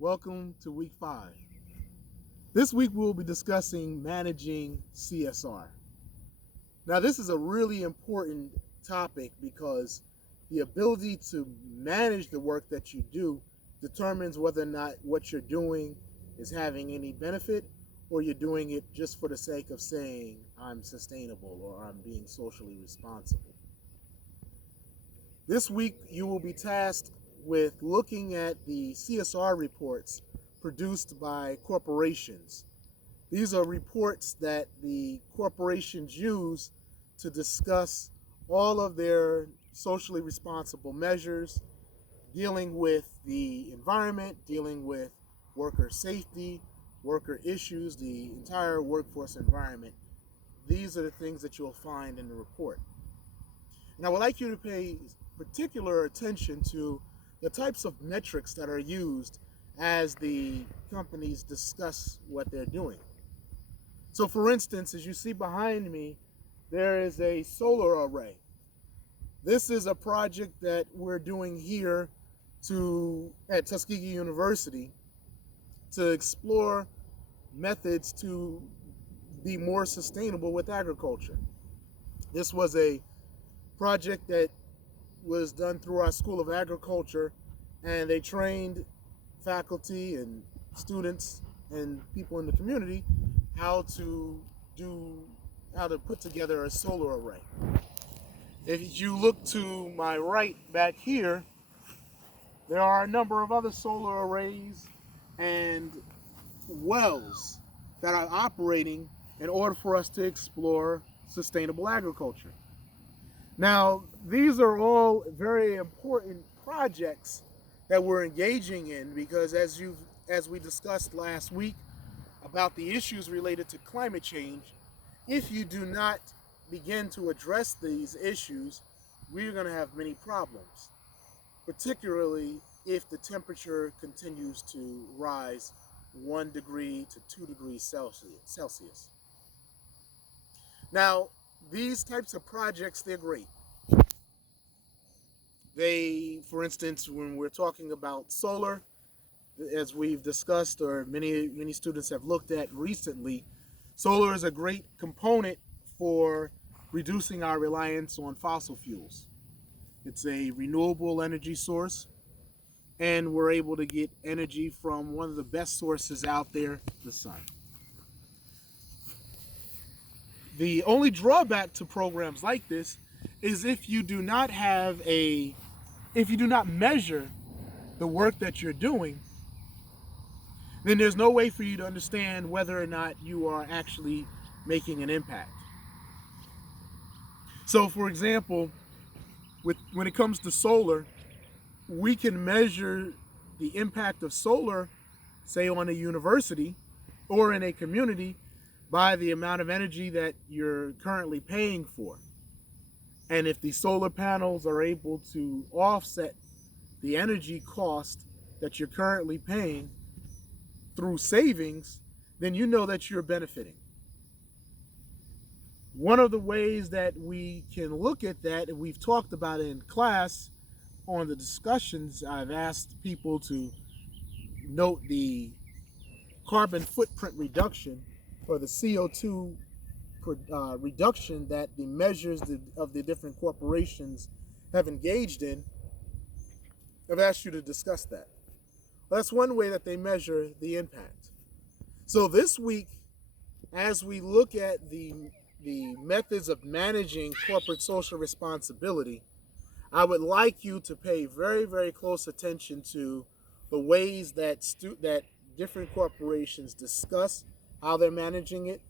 Welcome to week 5. This week we'll be discussing managing CSR. Now, this is a really important topic because the ability to manage the work that you do determines whether or not what you're doing is having any benefit or you're doing it just for the sake of saying I'm sustainable or I'm being socially responsible. This week you will be tasked with looking at the CSR reports produced by corporations. These are reports that the corporations use to discuss all of their socially responsible measures, dealing with the environment, dealing with worker safety, worker issues, the entire workforce environment. These are the things that you'll find in the report. And I would like you to pay particular attention to the types of metrics that are used as the companies discuss what they're doing. So for instance, as you see behind me, there is a solar array. This is a project that we're doing here at Tuskegee University to explore methods to be more sustainable with agriculture. This was a project that was done through our School of Agriculture, and they trained faculty and students and people in the community how to put together a solar array. If you look to my right back here, there are a number of other solar arrays and wells that are operating in order for us to explore sustainable agriculture. Now, these are all very important projects that we're engaging in because as we discussed last week about the issues related to climate change, if you do not begin to address these issues, we're going to have many problems, particularly if the temperature continues to rise 1 degree to 2 degrees Celsius. Now, these types of projects, they're great. For instance, when we're talking about solar, as we've discussed or many students have looked at recently, solar is a great component for reducing our reliance on fossil fuels. It's a renewable energy source, and we're able to get energy from one of the best sources out there, the sun. The only drawback to programs like this is if you do not measure the work that you're doing, then there's no way for you to understand whether or not you are actually making an impact. So for example, when it comes to solar, we can measure the impact of solar, say on a university or in a community, by the amount of energy that you're currently paying for. And if the solar panels are able to offset the energy cost that you're currently paying through savings, then you know that you're benefiting. One of the ways that we can look at that, and we've talked about it in class on the discussions, I've asked people to note the carbon footprint reduction or the CO2 reduction that the measures of the different corporations have engaged in. I've asked you to discuss that. That's one way that they measure the impact. So this week, as we look at the methods of managing corporate social responsibility, I would like you to pay very, very close attention to the ways that different corporations discuss how they're managing it.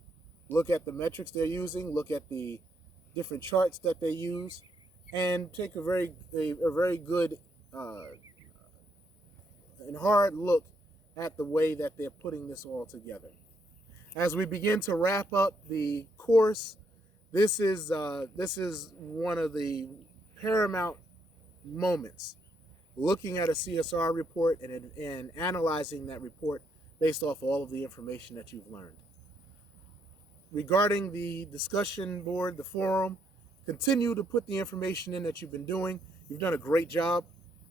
Look at the metrics they're using, look at the different charts that they use, and take a very good and hard look at the way that they're putting this all together. As we begin to wrap up the course, this is one of the paramount moments, looking at a CSR report and analyzing that report based off all of the information that you've learned. Regarding the discussion board, the forum, continue to put the information in that you've been doing. You've done a great job.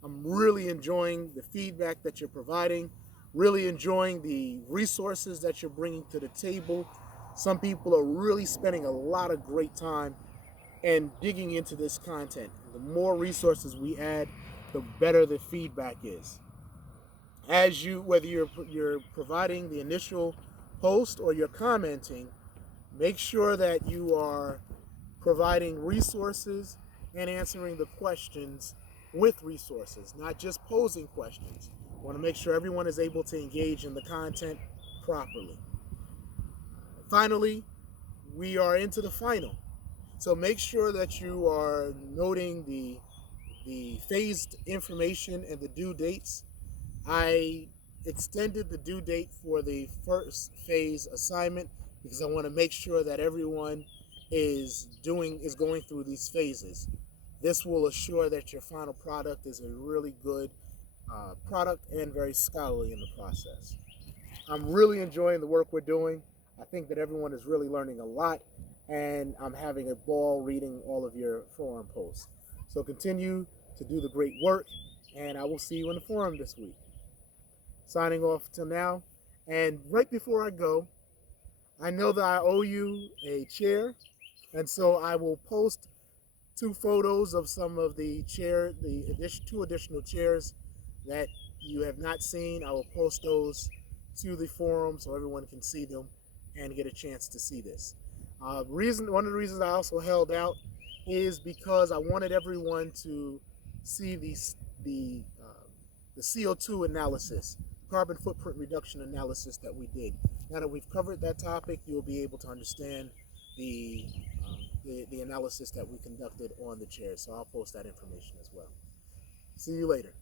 I'm really enjoying the feedback that you're providing. Really enjoying the resources that you're bringing to the table. Some people are really spending a lot of great time and digging into this content. The more resources we add, the better the feedback is. As you, whether you're providing the initial post or you're commenting, make sure that you are providing resources and answering the questions with resources, not just posing questions. I want to make sure everyone is able to engage in the content properly. Finally, we are into the final. So make sure that you are noting the phased information and the due dates. I extended the due date for the first phase assignment because I want to make sure that everyone is going through these phases. This will assure that your final product is a really good product and very scholarly in the process. I'm really enjoying the work we're doing. I think that everyone is really learning a lot, and I'm having a ball reading all of your forum posts. So continue to do the great work, and I will see you in the forum this week. Signing off till now. And right before I go, I know that I owe you a chair, and so I will post 2 photos of some of the two additional chairs that you have not seen. I will post those to the forum so everyone can see them and get a chance to see this. One of the reasons I also held out is because I wanted everyone to see the CO2 analysis, carbon footprint reduction analysis that we did. Now that we've covered that topic, you'll be able to understand the analysis that we conducted on the chairs. So I'll post that information as well. See you later.